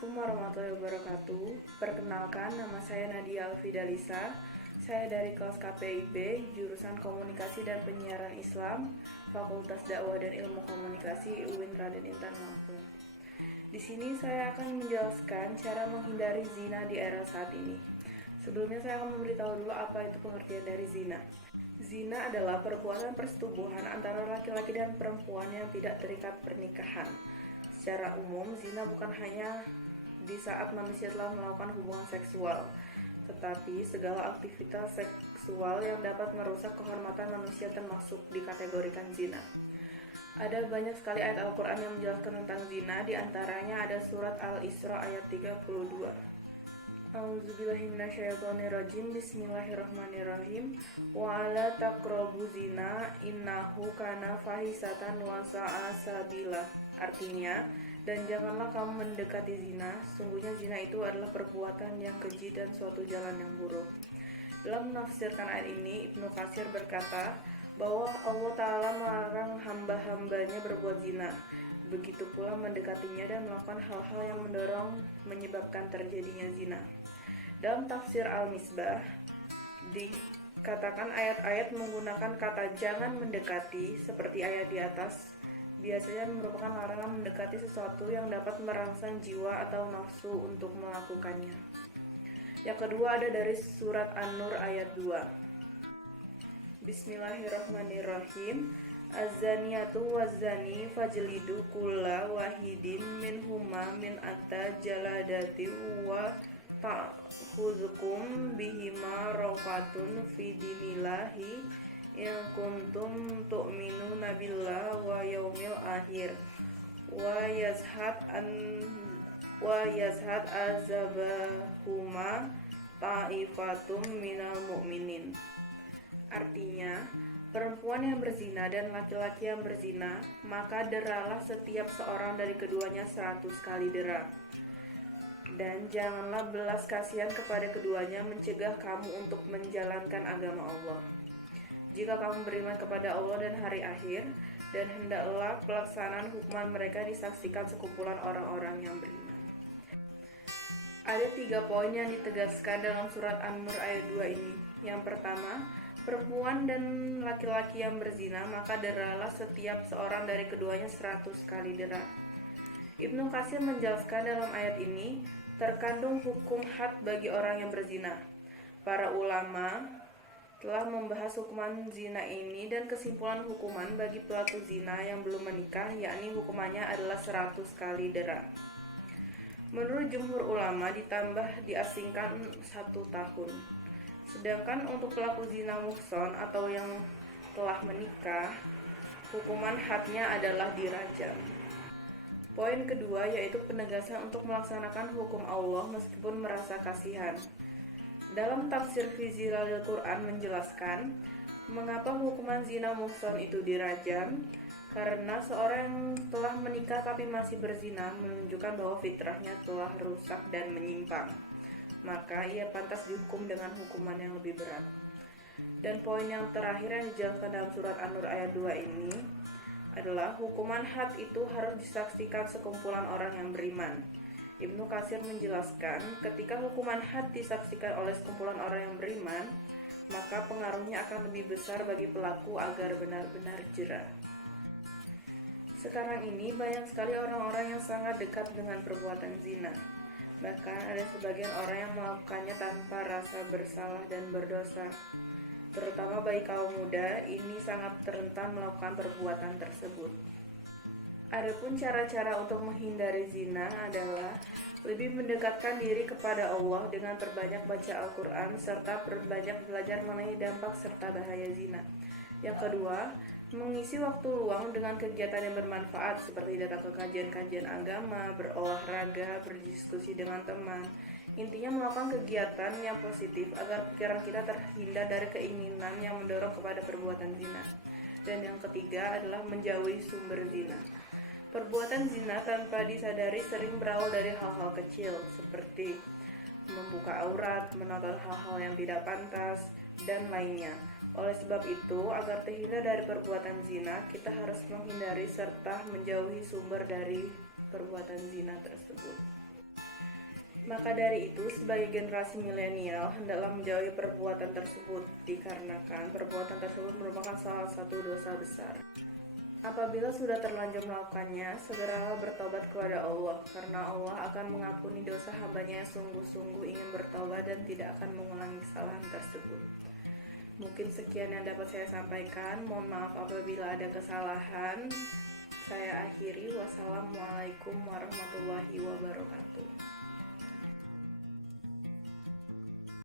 Assalamualaikum warahmatullahi wabarakatuh. Perkenalkan, nama saya Nadia Alfidalisa. Saya dari kelas KPIB, jurusan Komunikasi dan Penyiaran Islam, Fakultas Dakwah dan Ilmu Komunikasi UIN Raden Intan Lampung. Di sini saya akan menjelaskan cara menghindari zina di era saat ini. Sebelumnya saya akan memberitahu dulu apa itu pengertian dari zina. Zina adalah perbuatan persetubuhan antara laki-laki dan perempuan yang tidak terikat pernikahan. Secara umum, zina bukan hanya di saat manusia telah melakukan hubungan seksual, tetapi segala aktivitas seksual yang dapat merusak kehormatan manusia termasuk dikategorikan zina. Ada banyak sekali ayat Al-Quran yang menjelaskan tentang zina, di antaranya ada surat Al-Isra ayat 32. A'udzubillahiminasyaitonirrajim. Bismillahirrahmanirrahim. Wa la taqrabu zina innahu kana fahisatan wa sa'a sabila. Artinya, dan janganlah kamu mendekati zina, sungguhnya zina itu adalah perbuatan yang keji dan suatu jalan yang buruk. Dalam menafsirkan ayat ini, Ibnu Katsir berkata bahwa Allah Ta'ala melarang hamba-hambanya berbuat zina, begitu pula mendekatinya dan melakukan hal-hal yang mendorong menyebabkan terjadinya zina. Dalam tafsir Al-Misbah dikatakan ayat-ayat menggunakan kata jangan mendekati seperti ayat di atas biasanya merupakan larangan mendekati sesuatu yang dapat merangsang jiwa atau nafsu untuk melakukannya. Yang kedua ada dari surat An-Nur ayat 2. Bismillahirrahmanirrahim. Az-zaniyatu waz-zani fajlidu kulla wahidin minhuma min atta jaladati wa ta'khudhukum bihima rafatun fi dinillahi in kuntum tu'minuna billah wa yaumil akhir wa yazhad azabahuma ta'ifatum minal mu'minin. Artinya, perempuan yang berzina dan laki-laki yang berzina, maka deralah setiap seorang dari keduanya 100 kali dera. Dan janganlah belas kasihan kepada keduanya mencegah kamu untuk menjalankan agama Allah. Jika kamu beriman kepada Allah dan hari akhir, dan hendaklah pelaksanaan hukuman mereka disaksikan sekumpulan orang-orang yang beriman. Ada 3 poin yang ditegaskan dalam surat An-Nur ayat 2 ini. Yang pertama, perempuan dan laki-laki yang berzina, maka deralah setiap seorang dari keduanya 100 kali dera. Ibnu Katsir menjelaskan dalam ayat ini, terkandung hukum had bagi orang yang berzina. Para ulama telah membahas hukuman zina ini dan kesimpulan hukuman bagi pelaku zina yang belum menikah, yakni hukumannya adalah 100 kali dera. Menurut jumhur ulama ditambah diasingkan 1 tahun. Sedangkan untuk pelaku zina muhson atau yang telah menikah, hukuman hadnya adalah dirajam. Poin kedua yaitu penegasan untuk melaksanakan hukum Allah meskipun merasa kasihan. Dalam tafsir fi Zilalil Quran menjelaskan mengapa hukuman zina muhson itu dirajam, karena seorang yang telah menikah tapi masih berzina menunjukkan bahwa fitrahnya telah rusak dan menyimpang, maka ia pantas dihukum dengan hukuman yang lebih berat. Dan poin yang terakhir yang dijelaskan dalam surat An-Nur ayat 2 ini adalah hukuman had itu harus disaksikan sekumpulan orang yang beriman. Ibnu Katsir menjelaskan, ketika hukuman had disaksikan oleh sekumpulan orang yang beriman, maka pengaruhnya akan lebih besar bagi pelaku agar benar-benar jera. Sekarang ini banyak sekali orang-orang yang sangat dekat dengan perbuatan zina. Bahkan ada sebagian orang yang melakukannya tanpa rasa bersalah dan berdosa. Terutama bagi kaum muda, ini sangat rentan melakukan perbuatan tersebut. Adapun cara-cara untuk menghindari zina adalah lebih mendekatkan diri kepada Allah dengan perbanyak baca Al-Quran serta perbanyak belajar mengenai dampak serta bahaya zina. Yang kedua, mengisi waktu luang dengan kegiatan yang bermanfaat seperti datang ke kajian-kajian agama, berolahraga, berdiskusi dengan teman. Intinya melakukan kegiatan yang positif agar pikiran kita terhindar dari keinginan yang mendorong kepada perbuatan zina. Dan yang ketiga adalah menjauhi sumber zina. Perbuatan zina tanpa disadari sering berawal dari hal-hal kecil seperti membuka aurat, menonton hal-hal yang tidak pantas, dan lainnya. Oleh sebab itu, agar terhindar dari perbuatan zina, kita harus menghindari serta menjauhi sumber dari perbuatan zina tersebut. Maka dari itu, sebagai generasi milenial, hendaklah menjauhi perbuatan tersebut, dikarenakan perbuatan tersebut merupakan salah satu dosa besar. Apabila sudah terlanjur melakukannya, segeralah bertobat kepada Allah, karena Allah akan mengampuni dosa hambanya yang sungguh-sungguh ingin bertobat dan tidak akan mengulangi kesalahan tersebut. Mungkin sekian yang dapat saya sampaikan. Mohon maaf apabila ada kesalahan. Saya akhiri. Wassalamualaikum warahmatullahi wabarakatuh.